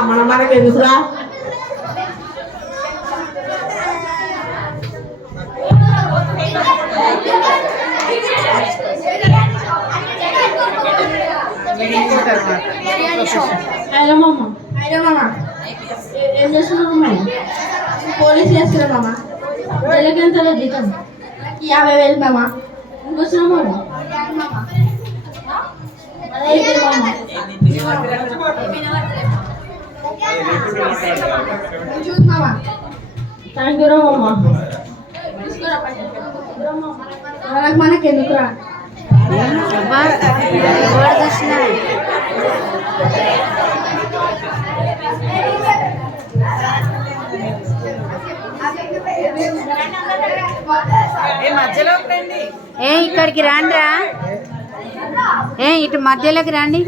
మన మనకి ఎందుకురా? హలో మామ. హలో మామ. ఏ- ఏం చేస్తున్నావు మామ? పోలీస్ చేస్తున్నా మామ. నెలకి ఎంత జీతం యాభై వేలు మామ ఇంకొచ్చినా మామ అదే ఇది మామ చూడు మామ థ్యాంక్ యూ రా మామ తీసుకోరా పైసలు. మనకు మనకి ఎందుకురా ఏ ఇక్కడికి రాండిరా. ఏ ఇటు మధ్యలోకి రండి.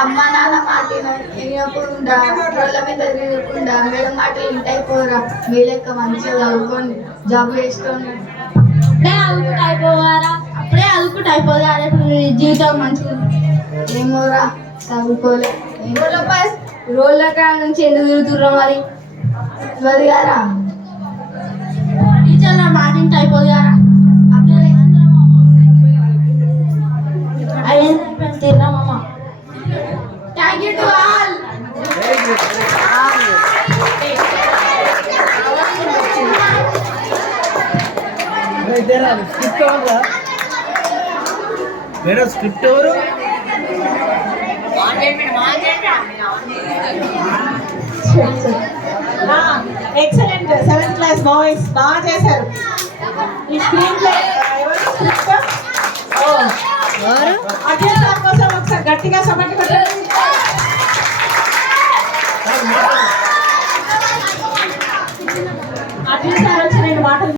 అమ్మ నాన్న మాట వినకుండా మీద తిరగకుండా మేడం మాటలు ఇంటాయి పోరా మీ లెక్క మంచిగా చదువుకోండి జాబ్ వేసుకోండి అప్పుడే అదుకుంటూ అయిపోవారా అప్పుడే అదుకుంటూ అయిపోదా రేపు జీవితం మంచిగా ఏమోరా చదువుకోలే. రోడ్ల కాడ నుంచి ఎందుకు తిరుగుతుర్రా మరి? వదిగారా టీచర్ నా మాట ఇంటి అయిపోదు గారా అప్పుడే thank you to all script madam script ఎవరు? ఎక్సలెంట్ సెవెంత్ క్లాస్ బాయ్స్ బాగా చేశారు. ఈ స్క్రీన్ ప్లే